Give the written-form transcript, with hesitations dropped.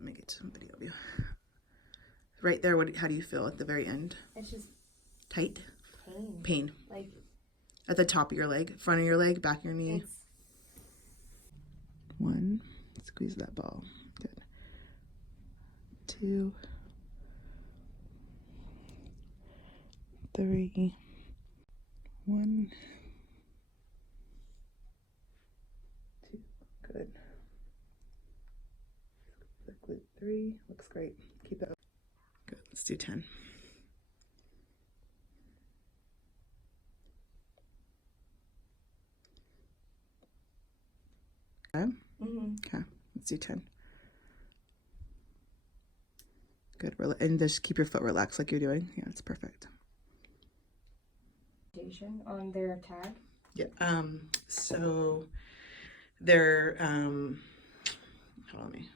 Let me get some video of you. Right there, how do you feel at the very end? It's just tight? Pain. Like at the top of your leg, front of your leg, back of your knee. One, squeeze that ball. Good. Two, three, one, two. Good. Liquid 3 looks great. Keep it. Good. Let's do 10. Okay. Okay. Let's do 10. Good. And just keep your foot relaxed like you're doing. Yeah, it's perfect. On their tag? Yeah. So they're hold on me.